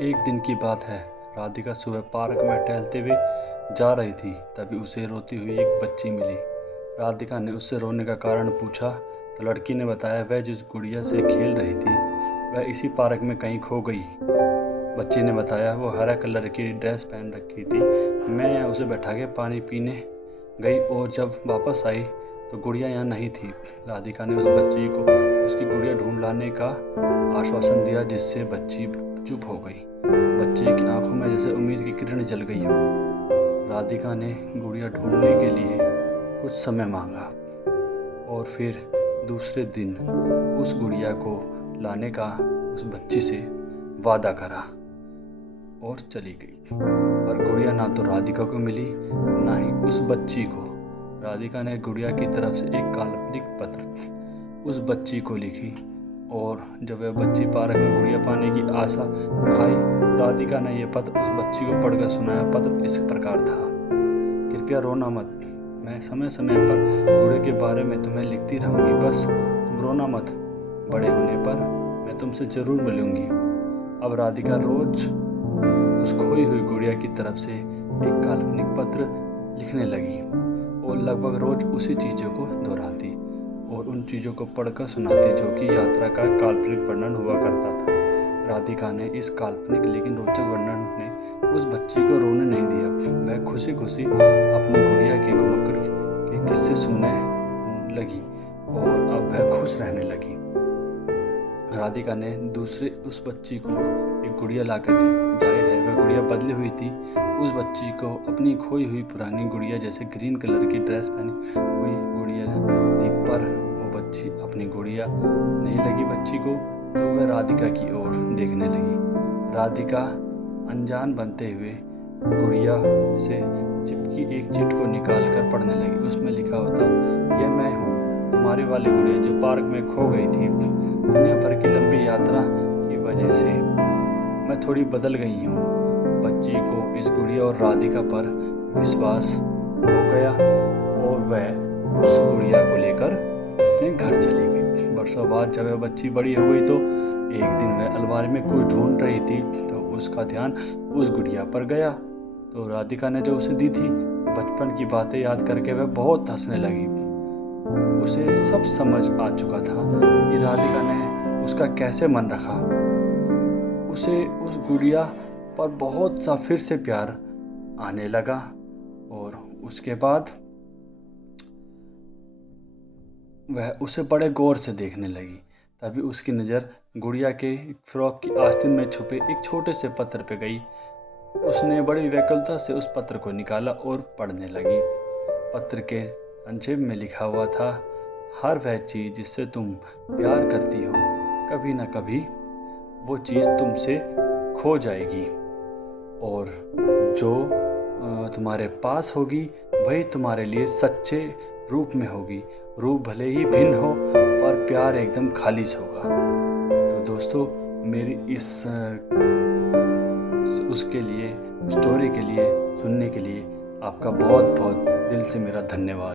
एक दिन की बात है। राधिका सुबह पार्क में टहलते हुए जा रही थी, तभी उसे रोती हुई एक बच्ची मिली। राधिका ने उससे रोने का कारण पूछा तो लड़की ने बताया वह जिस गुड़िया से खेल रही थी वह इसी पार्क में कहीं खो गई। बच्ची ने बताया वो हरा कलर की ड्रेस पहन रखी थी। मैं यहाँ उसे बैठा के पानी पीने गई और जब वापस आई तो गुड़िया यहाँ नहीं थी। राधिका ने उस बच्ची को उसकी गुड़िया ढूंढ लाने का आश्वासन दिया, जिससे बच्ची चुप हो गई। बच्चे की आंखों में जैसे उम्मीद की किरण जल गई हो। राधिका ने गुड़िया ढूंढने के लिए कुछ समय मांगा और फिर दूसरे दिन उस गुड़िया को लाने का उस बच्ची से वादा करा और चली गई। पर गुड़िया ना तो राधिका को मिली ना ही उस बच्ची को। राधिका ने गुड़िया की तरफ से एक काल्पनिक पत्र उस बच्ची को लिखी और जब वह बच्ची पार्क में गुड़िया पाने की आशा में आई, राधिका ने यह पत्र उस बच्ची को पढ़कर सुनाया। पत्र इस प्रकार था। कृपया रोना मत, मैं समय समय पर गुड़िया के बारे में तुम्हें लिखती रहूँगी, बस तुम रोना मत। बड़े होने पर मैं तुमसे ज़रूर मिलूँगी। अब राधिका रोज उस खोई हुई गुड़िया की तरफ से एक काल्पनिक पत्र लिखने लगी और लगभग रोज उसी चीज़ों को दोहराती और उन चीज़ों को पढ़कर सुनाती जो कि यात्रा का काल्पनिक वर्णन हुआ करता था। राधिका ने इस काल्पनिक लेकिन रोचक वर्णन ने उस बच्ची को रोने नहीं दिया। वह खुशी खुशी अपनी गुड़िया के घुमक्कड़ के किस्से सुनने लगी और अब वह खुश रहने लगी। राधिका ने दूसरे उस बच्ची को एक गुड़िया ला कर दी। जाहिर है वह गुड़िया बदली हुई थी। उस बच्ची को अपनी खोई हुई पुरानी गुड़िया जैसे ग्रीन कलर की ड्रेस पहनी हुई गुड़िया दी, पर वो बच्ची अपनी गुड़िया नहीं लगी बच्ची को, तो वह राधिका की ओर देखने लगी। राधिका अनजान बनते हुए गुड़िया से चिपकी एक चिट को निकाल कर पढ़ने लगी। उसमें लिखा होता, यह मैं हूँ, तुम्हारी वाली गुड़िया जो पार्क में खो गई थी। दुनिया भर की लंबी यात्रा की वजह से मैं थोड़ी बदल गई हूँ। बच्ची को इस गुड़िया और राधिका पर विश्वास हो गया और वह उस गुड़िया को लेकर अपने घर चली गई। बरसों बाद जब वह बच्ची बड़ी हो गई तो एक दिन वह अलमारी में कुछ ढूंढ रही थी तो उसका ध्यान उस गुड़िया पर गया। तो राधिका ने जो उसे दी थी, बचपन की बातें याद करके वह बहुत हंसने लगी। उसे सब समझ आ चुका था कि राधिका ने उसका कैसे मन रखा। उसे उस गुड़िया पर बहुत सा फिर से प्यार आने लगा और उसके बाद वह उसे बड़े गौर से देखने लगी। तभी उसकी नज़र गुड़िया के फ्रॉक की आस्तीन में छुपे एक छोटे से पत्र पे गई। उसने बड़ी व्याकुलता से उस पत्र को निकाला और पढ़ने लगी। पत्र के संक्षेप में लिखा हुआ था, हर वह चीज़ जिससे तुम प्यार करती हो, कभी ना कभी वो चीज़ तुमसे खो जाएगी और जो तुम्हारे पास होगी वही तुम्हारे लिए सच्चे रूप में होगी। रूप भले ही भिन्न हो पर प्यार एकदम खालिश होगा। तो दोस्तों, मेरी इस उसके लिए स्टोरी के लिए सुनने के लिए आपका बहुत बहुत दिल से मेरा धन्यवाद।